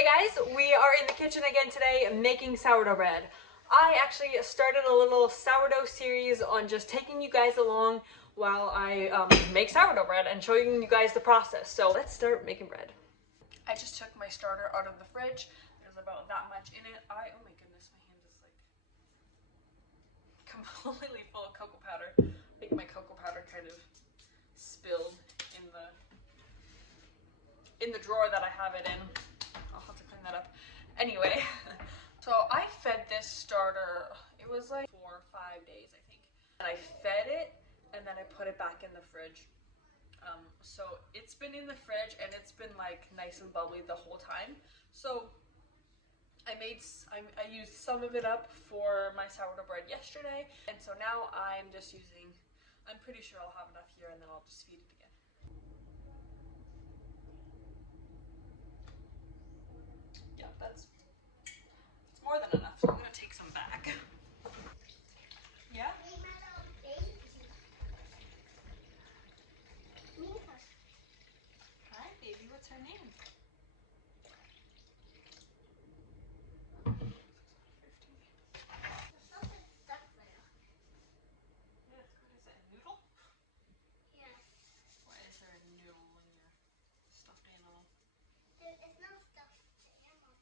Hey guys, we are in the kitchen again today making sourdough bread. I actually started a little sourdough series on just taking you guys along while I make sourdough bread and showing you guys the process. So let's start making bread. I just took my starter out of the fridge. There's about that much in it. Oh my goodness, my hand is like completely full of cocoa powder. I think my cocoa powder kind of spilled in the drawer that I have it in. I'll have to clean that up. Anyway, so I fed this starter, it was like 4 or 5 days, I think. And I fed it and then I put it back in the fridge. So it's been in the fridge and it's been like nice and bubbly the whole time. So I used some of it up for my sourdough bread yesterday. And so now I'm pretty sure I'll have enough here and then I'll just feed it again. Yeah, that's more than enough, so I'm gonna take some back. Yeah? Hi, baby, what's her name? Yes, what is it, a noodle? Yes. Why is there a noodle in your stuffed animal? It's not stuffed animal.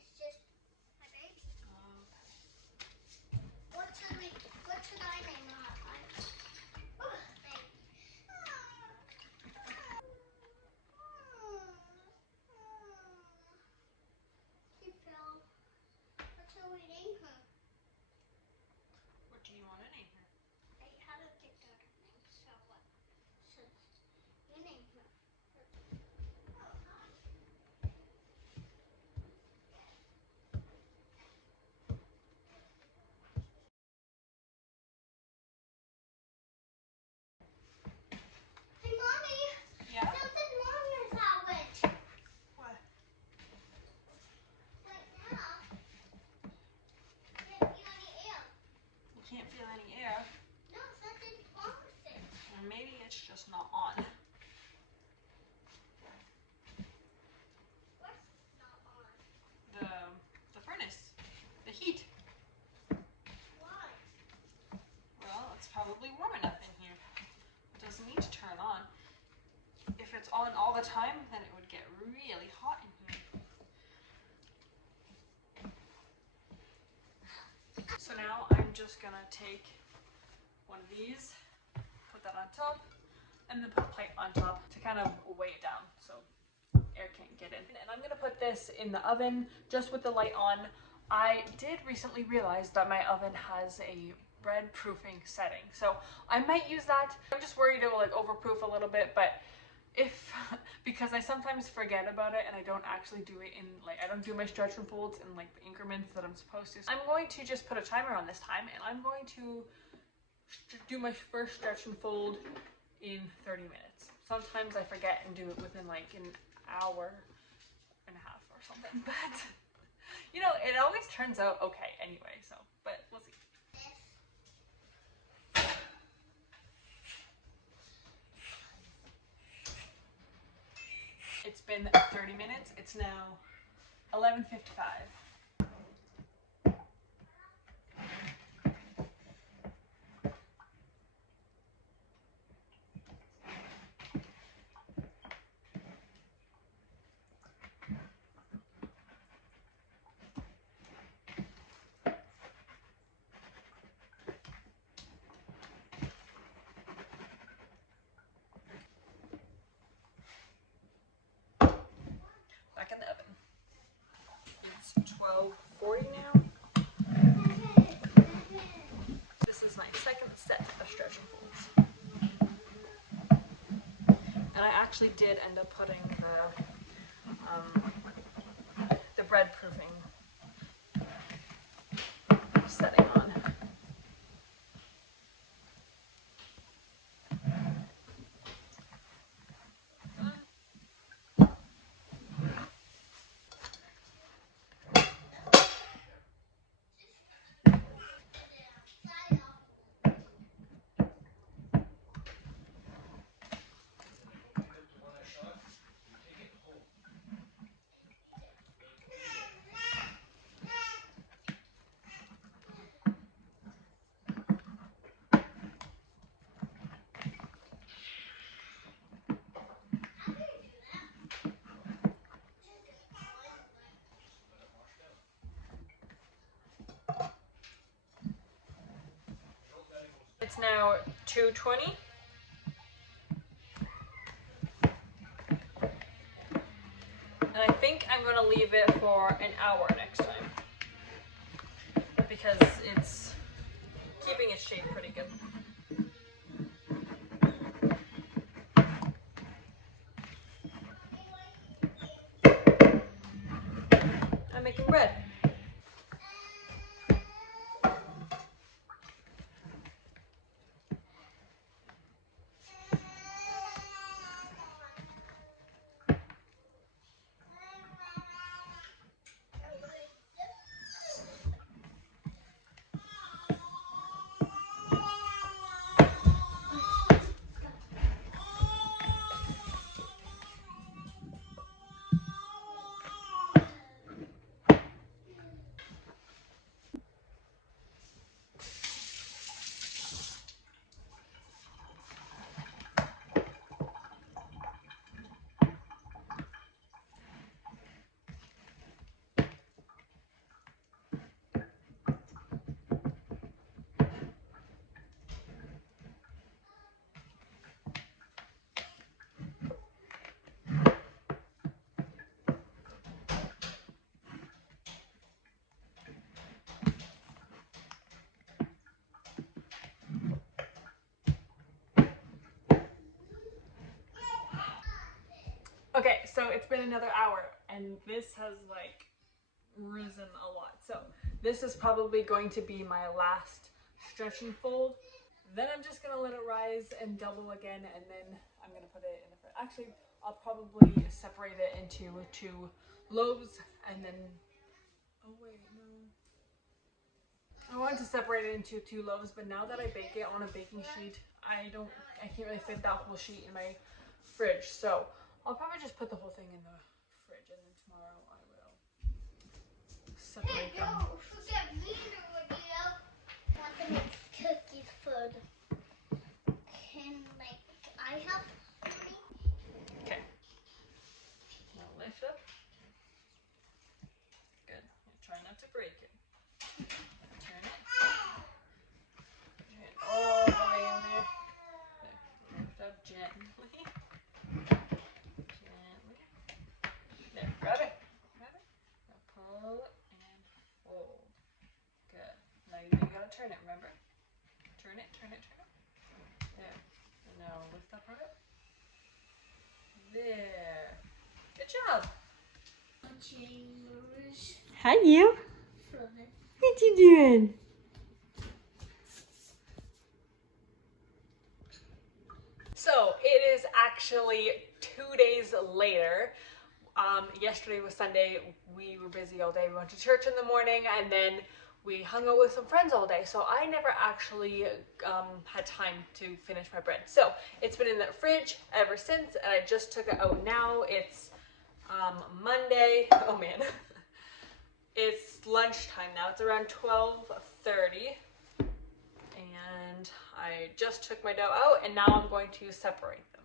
It's just my baby. Oh, okay. What should I name her? She fell. What should we name her? What do you want to name her? I haven't picked out her name, so what should you name her? Hey, Mommy! Yeah? Something wrong with Howard. What? Right now. Can't feel any air. You can't feel any air? No, something's wrong with it. Or maybe it's just not on. What's not on? The furnace. The heat. Why? Well, it's probably warm enough in here. It doesn't need to turn on. If it's on all the time, then it would get really hot in here. So now I'm just gonna take one of these, put that on top, and then put a plate on top to kind of weigh it down so air can't get in. And I'm gonna put this in the oven just with the light on. I did recently realize that my oven has a bread proofing setting, so I might use that. I'm just worried it will like overproof a little bit, but because I sometimes forget about it and I don't actually do it in I don't do my stretch and folds in like the increments that I'm supposed to. So I'm going to just put a timer on this time and I'm going to do my first stretch and fold in 30 minutes. Sometimes I forget and do it within like an hour and a half or something, but you know, it always turns out okay anyway, so, but we'll see. It's been 30 minutes. It's now 11:55. Back in the oven. It's 12:40 now. This is my second set of stretch and folds. And I actually did end up putting the bread proofing setting on. now 2:20. And I think I'm going to leave it for an hour next time because it's keeping its shape pretty good. I'm making bread. Okay, so it's been another hour and this has like risen a lot. So this is probably going to be my last stretch and fold. Then I'm just gonna let it rise and double again, and then I'm gonna put it in the fridge. Actually, I'll probably separate it into 2 loaves and then, oh wait, no. I wanted to separate it into 2 loaves, but now that I bake it on a baking sheet, I can't really fit that whole sheet in my fridge. So I'll probably just put the whole thing in the fridge, and then tomorrow I will separate them. Don't forget Vina video. Want to make cookies for the like I have. Okay. Now lift up. Good. Try not to break it. Turn it. And all the way in there. There. Lift up gently. Gently. There. Grab it. Grab it. Now pull and fold. Good. Now you gotta turn it, remember? Turn it, turn it, turn it. There. And now lift up right up. There. Good job. Hi, you. What you doing? So it is actually 2 days later. Yesterday was Sunday. We were busy all day. We went to church in the morning and then we hung out with some friends all day. So I never actually had time to finish my bread. So it's been in the fridge ever since, and I just took it out now. It's Monday. Oh man. It's lunchtime now. It's around 12:30. And I just took my dough out and now I'm going to separate them.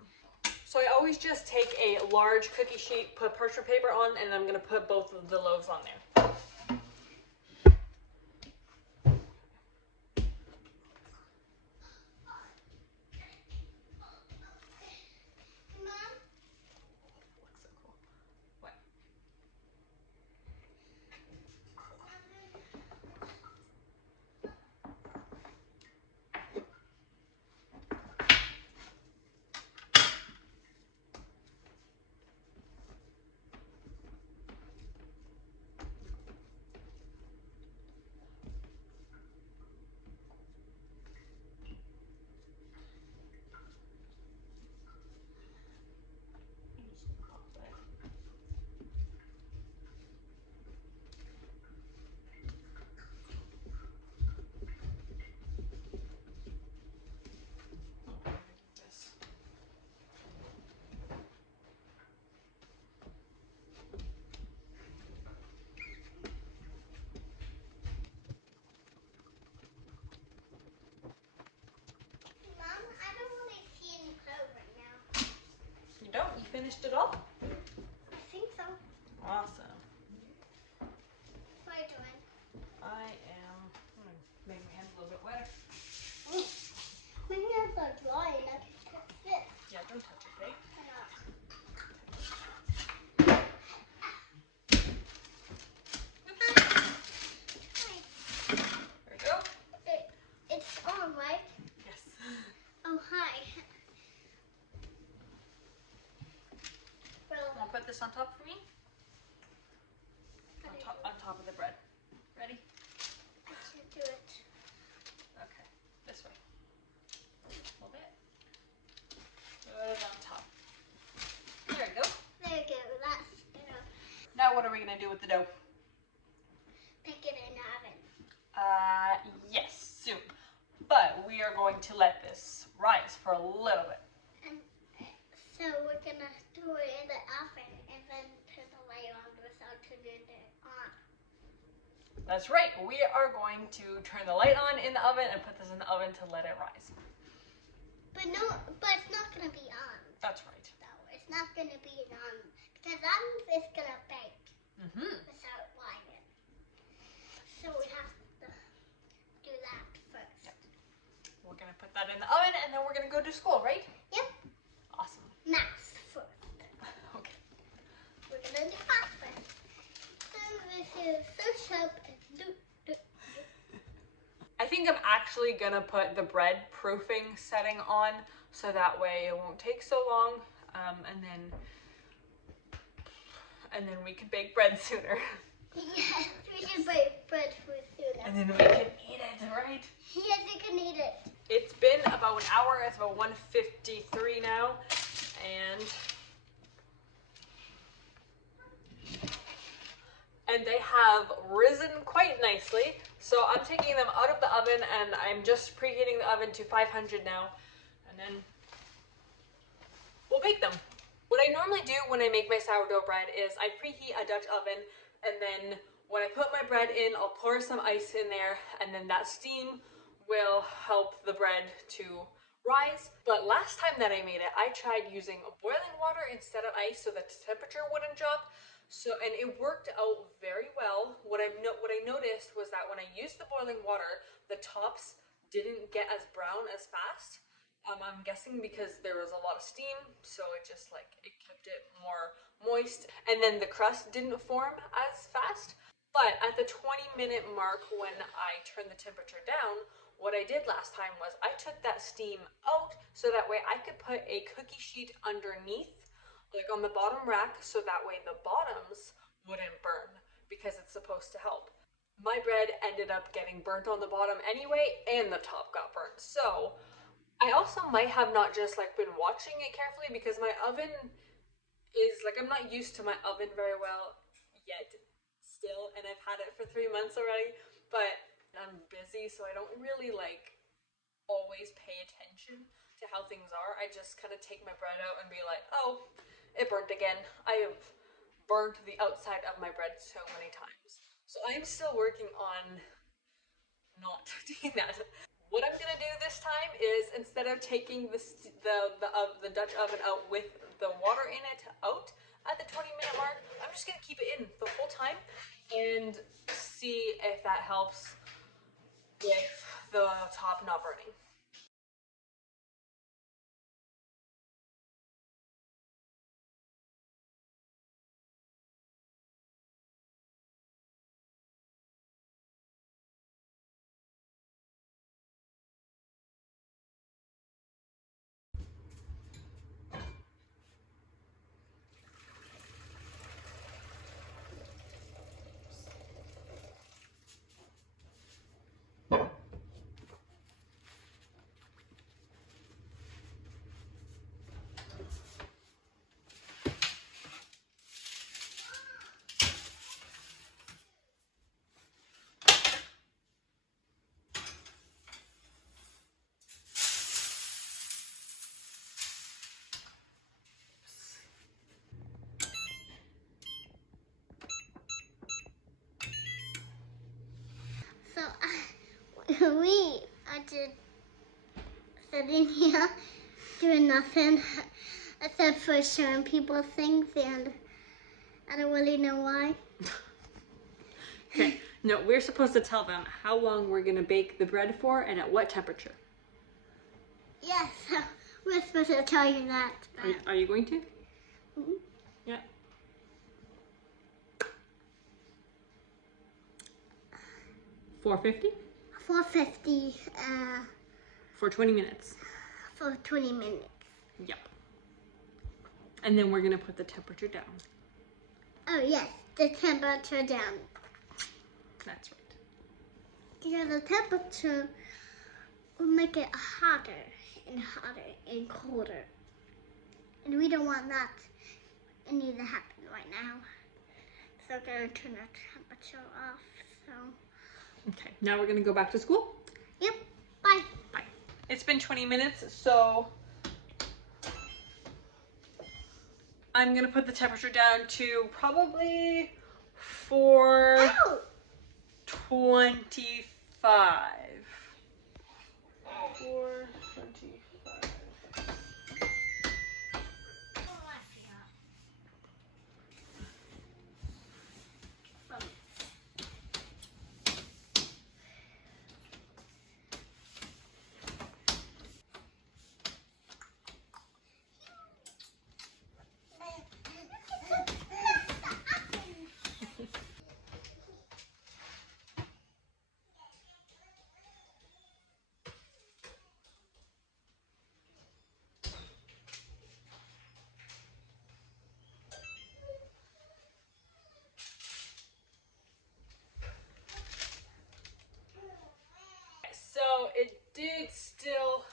So I always just take a large cookie sheet, put parchment paper on, and I'm going to put both of the loaves on there. You don't? You finished it all? I think so. Awesome. What are you doing? I am make my hands a little bit wetter. Ooh. do with the dough? Pick it in the oven. Yes, soon. But we are going to let this rise for a little bit. And so we're gonna throw it in the oven and then turn the light on without turning it on. That's right. We are going to turn the light on in the oven and put this in the oven to let it rise. But it's not gonna be on. That's right. No, it's not gonna be on because that means it's gonna bake without lighting. So we have to do that first. Yep. We're gonna put that in the oven and then we're gonna go to school, right? Yep. Awesome. Math first. Okay. We're gonna do math first. So this is so sharp. I think I'm actually gonna put the bread proofing setting on so that way it won't take so long, and then we can bake bread sooner. Yes, we should bake bread sooner. And then we can eat it, right? Yes, you can eat it. It's been about an hour. It's about 1:53 now, and they have risen quite nicely. So I'm taking them out of the oven and I'm just preheating the oven to 500 now, and then we'll bake them. What I normally do when I make my sourdough bread is I preheat a Dutch oven, and then when I put my bread in, I'll pour some ice in there, and then that steam will help the bread to rise. But last time that I made it, I tried using boiling water instead of ice so that the temperature wouldn't drop. And it worked out very well. What I noticed was that when I used the boiling water, the tops didn't get as brown as fast. I'm guessing because there was a lot of steam, so it just it kept it more moist, and then the crust didn't form as fast. But at the 20-minute mark, when I turned the temperature down, what I did last time was I took that steam out so that way I could put a cookie sheet underneath, like on the bottom rack, so that way the bottoms wouldn't burn because it's supposed to help. My bread ended up getting burnt on the bottom anyway, and the top got burnt. So I also might have not just been watching it carefully because my oven is I'm not used to my oven very well yet still, and I've had it for 3 months already, but I'm busy, so I don't really always pay attention to how things are. I just kind of take my bread out and be like, oh, it burnt again. I have burnt the outside of my bread so many times. So I'm still working on not doing that. What I'm gonna do this time is, instead of taking the Dutch oven out with the water in it out at the 20-minute mark, I'm just gonna keep it in the whole time and see if that helps with the top not burning. So we are just sitting here doing nothing except for showing people things, and I don't really know why. Okay, no, we're supposed to tell them how long we're gonna bake the bread for and at what temperature. Yes, so we're supposed to tell you that. Are you going to? Mhm. Yeah. $450? $4.50 For 20 minutes. for 20 minutes. Yep. And then we're gonna put the temperature down. Oh yes, the temperature down. That's right. Yeah, the temperature will make it hotter and hotter and colder. And we don't want that any to happen right now. they're gonna turn the temperature off, so. Okay, now we're gonna go back to school. Yep, bye. Bye. It's been 20 minutes, so I'm gonna put the temperature down to probably 425. 425. So it did still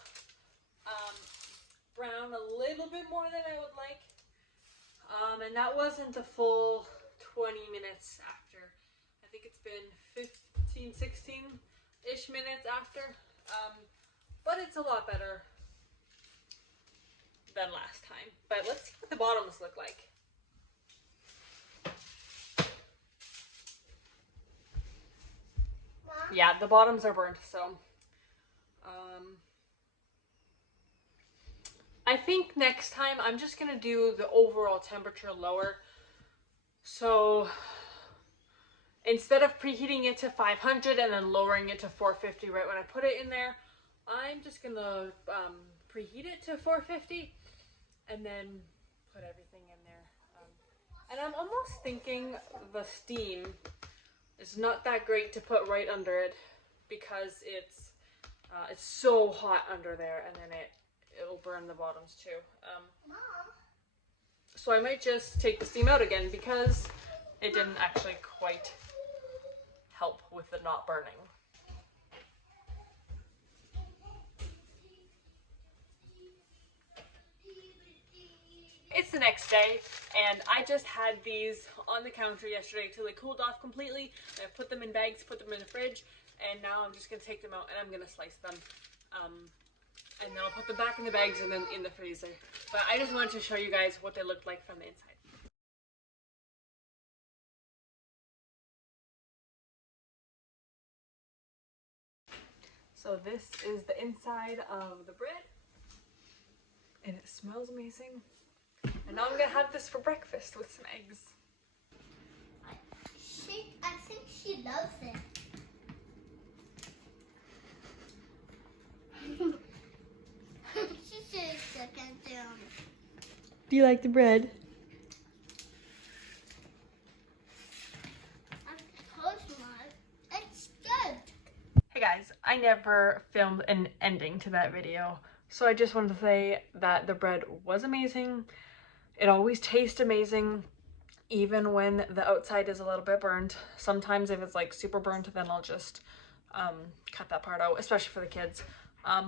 brown a little bit more than I would like. And that wasn't the full 20 minutes after. I think it's been 15, 16-ish minutes after. But it's a lot better than last time. But let's see what the bottoms look like. Mom? Yeah, the bottoms are burnt, so I think next time I'm just gonna do the overall temperature lower. So instead of preheating it to 500 and then lowering it to 450 right when I put it in there, I'm just gonna preheat it to 450 and then put everything in there. And I'm almost thinking the steam is not that great to put right under it because it's so hot under there, and then it'll burn the bottoms too. Mom? So I might just take the steam out again because it didn't actually quite help with the not burning. It's the next day, and I just had these on the counter yesterday till they cooled off completely. I put them in bags, put them in the fridge, and now I'm just gonna take them out and I'm gonna slice them. And then I'll put them back in the bags and then in the freezer. But I just wanted to show you guys what they looked like from the inside. So this is the inside of the bread, and it smells amazing. And now I'm gonna have this for breakfast with some eggs. I think she loves it. She's just second down. Do you like the bread? It's good. Hey guys, I never filmed an ending to that video, so I just wanted to say that the bread was amazing. It always tastes amazing, even when the outside is a little bit burned. Sometimes if it's like super burnt, then I'll just cut that part out, especially for the kids.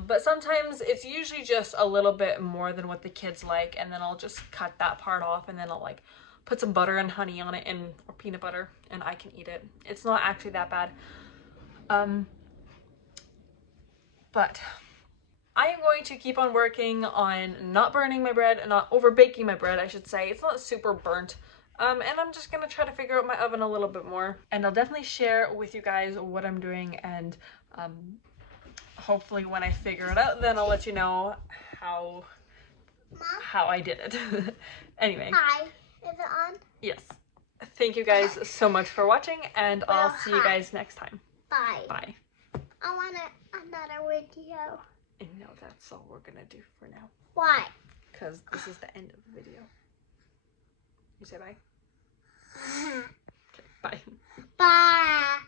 But sometimes it's usually just a little bit more than what the kids like, and then I'll just cut that part off, and then I'll like put some butter and honey on it, or peanut butter, and I can eat it. It's not actually that bad. But I am going to keep on working on not burning my bread and not over baking my bread, I should say. It's not super burnt. And I'm just gonna try to figure out my oven a little bit more. And I'll definitely share with you guys what I'm doing, and hopefully when I figure it out, then I'll let you know how I did it. Anyway. Hi. Is it on? Yes. Thank you guys so much for watching, and I'll see you guys next time. Bye. Bye. I want another video. And no, that's all we're gonna do for now. Why? Because this is the end of the video. You say bye? Okay, bye. Bye.